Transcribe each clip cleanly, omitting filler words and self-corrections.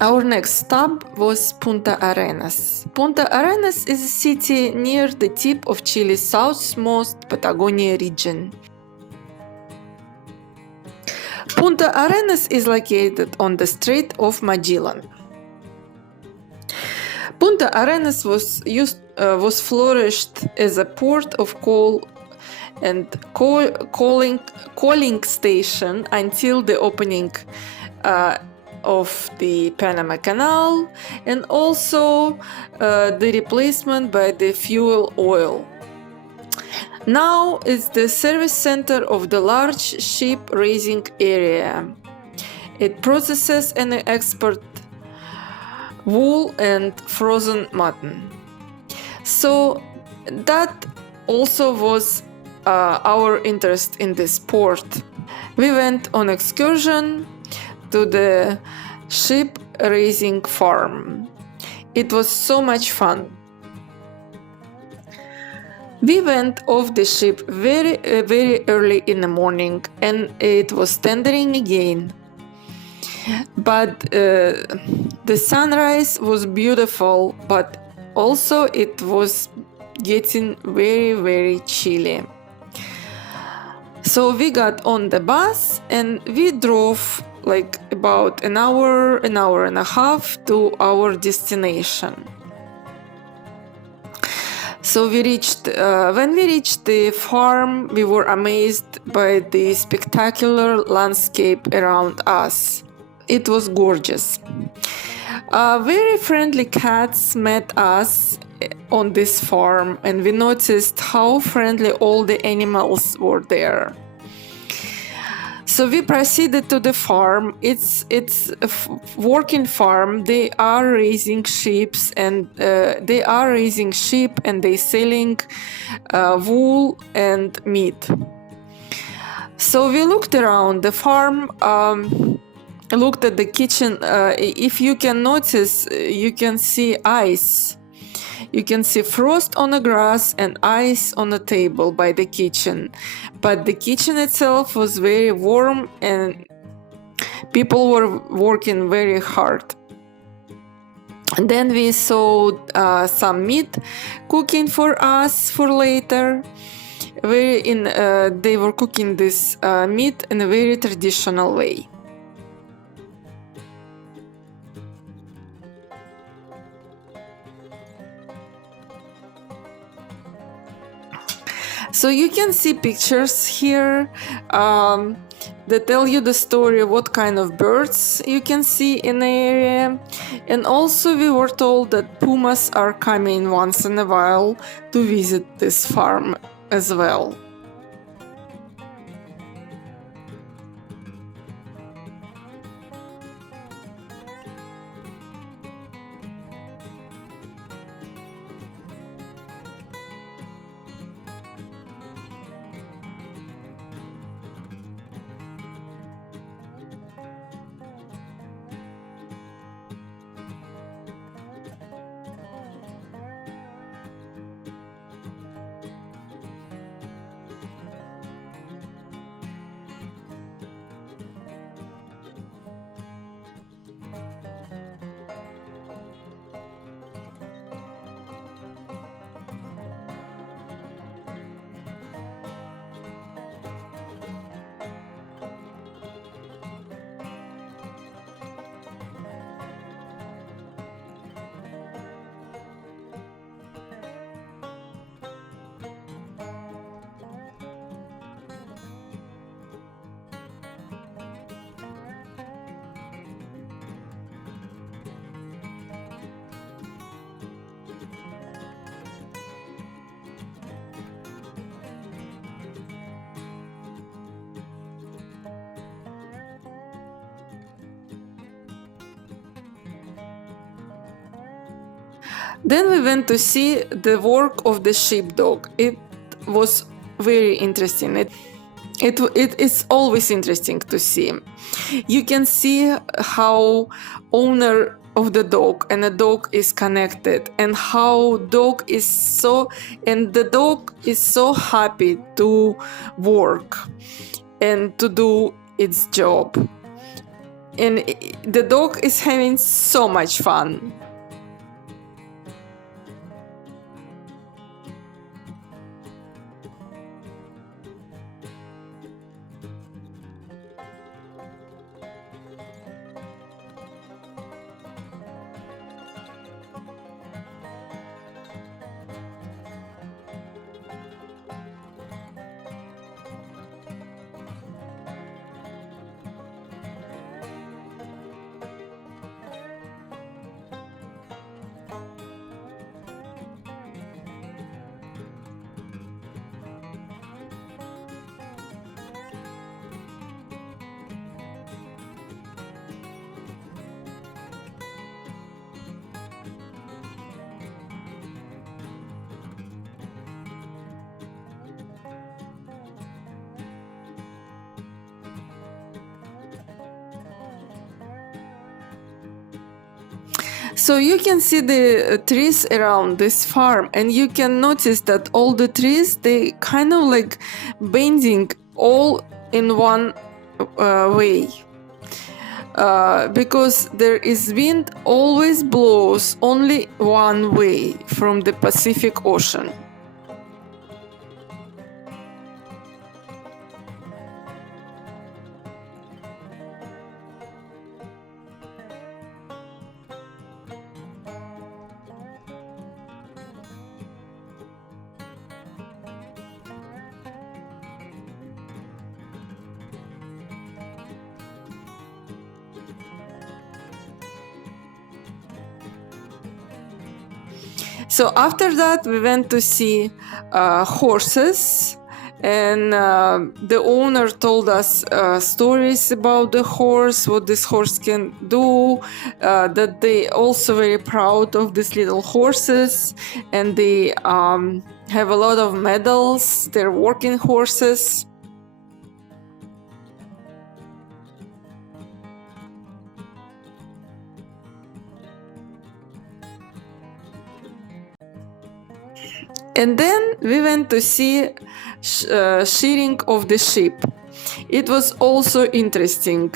Our next stop was Punta Arenas. Punta Arenas is a city near the tip of Chile's southmost Patagonia region. Punta Arenas is located on the Strait of Magellan. Punta Arenas was flourished as a port of call and coaling station until the opening of the Panama Canal, and also the replacement by the fuel oil. Now it's the service center of the large sheep raising area. It processes and exports wool and frozen mutton. So that also was our interest in this port. We went on excursion to the sheep raising farm. It was so much fun. We went off the ship very early in the morning, and it was thundering again. But the sunrise was beautiful, but also it was getting very chilly. So we got on the bus and we drove like about an hour and a half to our destination. So when we reached the farm, we were amazed by the spectacular landscape around us. It was gorgeous. Very friendly cats met us on this farm, and we noticed how friendly all the animals were there. So we proceeded to the farm. It's a working farm. They are raising sheep, and they selling wool and meat. So we looked around the farm. Looked at the kitchen. If you can notice, you can see ice. You can see frost on the grass and ice on the table by the kitchen. But the kitchen itself was very warm and people were working very hard. And then we saw some meat cooking for us for later. They were cooking this meat in a very traditional way. So you can see pictures here that tell you the story of what kind of birds you can see in the area. And also we were told that pumas are coming once in a while to visit this farm as well. Then we went to see the work of the sheepdog. It was very interesting. It's always interesting to see. You can see how owner of the dog and the dog is connected, and how the dog is so happy to work and to do its job. and the dog is having so much fun. So you can see the trees around this farm, and you can notice that all the trees, they kind of like bending all in one way. Because there is wind always blows only one way from the Pacific Ocean. So after that, we went to see horses, and the owner told us stories about the horse, what this horse can do, that they also very proud of these little horses, and they have a lot of medals. They're working horses. And then we went to see shearing of the sheep. It was also interesting.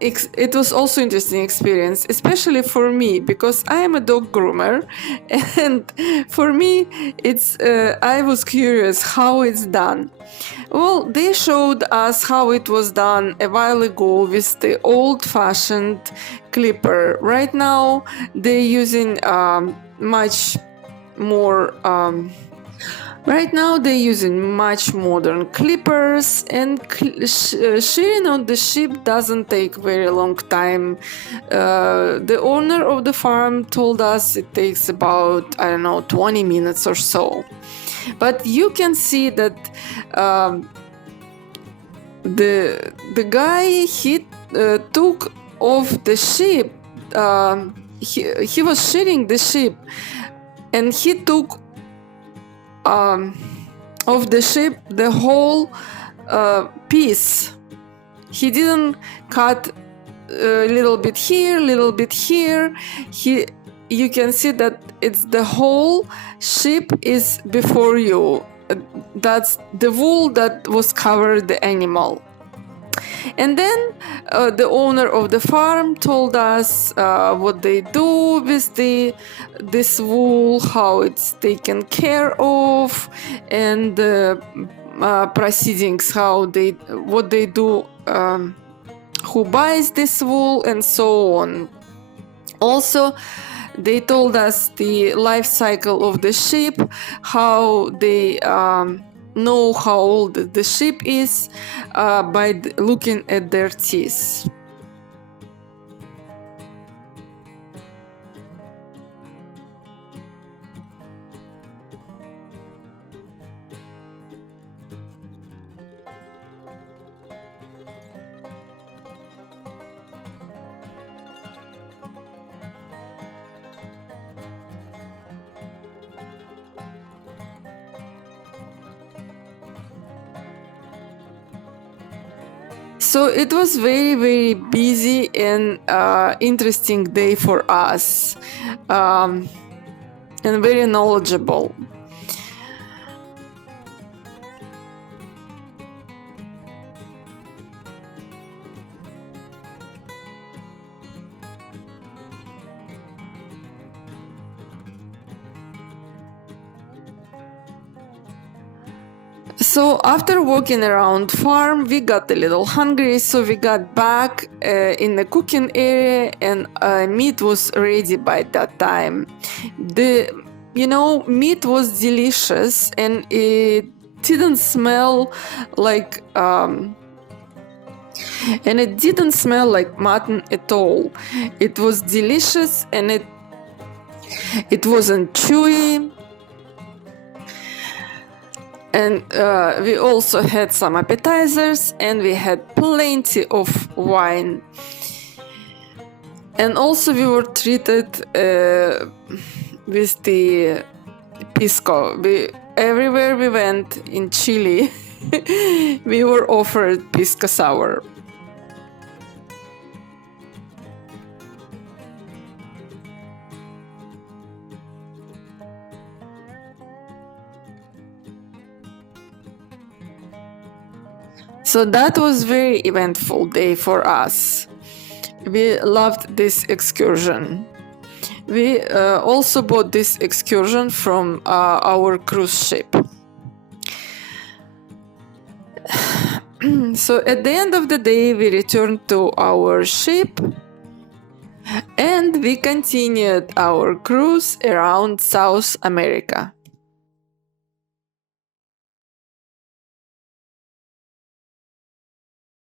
It was also interesting experience, especially for me, because I am a dog groomer, and for me, I was curious how it's done. Well, they showed us how it was done a while ago with the old-fashioned clipper. Right now, they're using much more right now they're using much modern clippers, and shearing on the sheep doesn't take very long time. The owner of the farm told us it takes about 20 minutes or so, but you can see that the guy, he took off the sheep. He was shearing the sheep, and he took of the sheep the whole piece. He didn't cut a little bit here, little bit here. You can see that it's the whole sheep is before you. That's the wool that was covered the animal. And then the owner of the farm told us what they do with this wool, how it's taken care of, and proceedings, what they do, who buys this wool, and so on. Also, they told us the life cycle of the sheep, how they know how old the sheep is by looking at their teeth. So it was very, very busy and interesting day for us, and very knowledgeable. So after walking around farm, we got a little hungry, so we got back in the cooking area, and meat was ready by that time. Meat was delicious, and it didn't smell like mutton at all. It was delicious, and it wasn't chewy. And we also had some appetizers, and we had plenty of wine. And also we were treated with the pisco. Everywhere we went in Chile, we were offered pisco sour. So that was very eventful day for us. We loved this excursion. We also bought this excursion from our cruise ship. So at the end of the day, we returned to our ship and we continued our cruise around South America.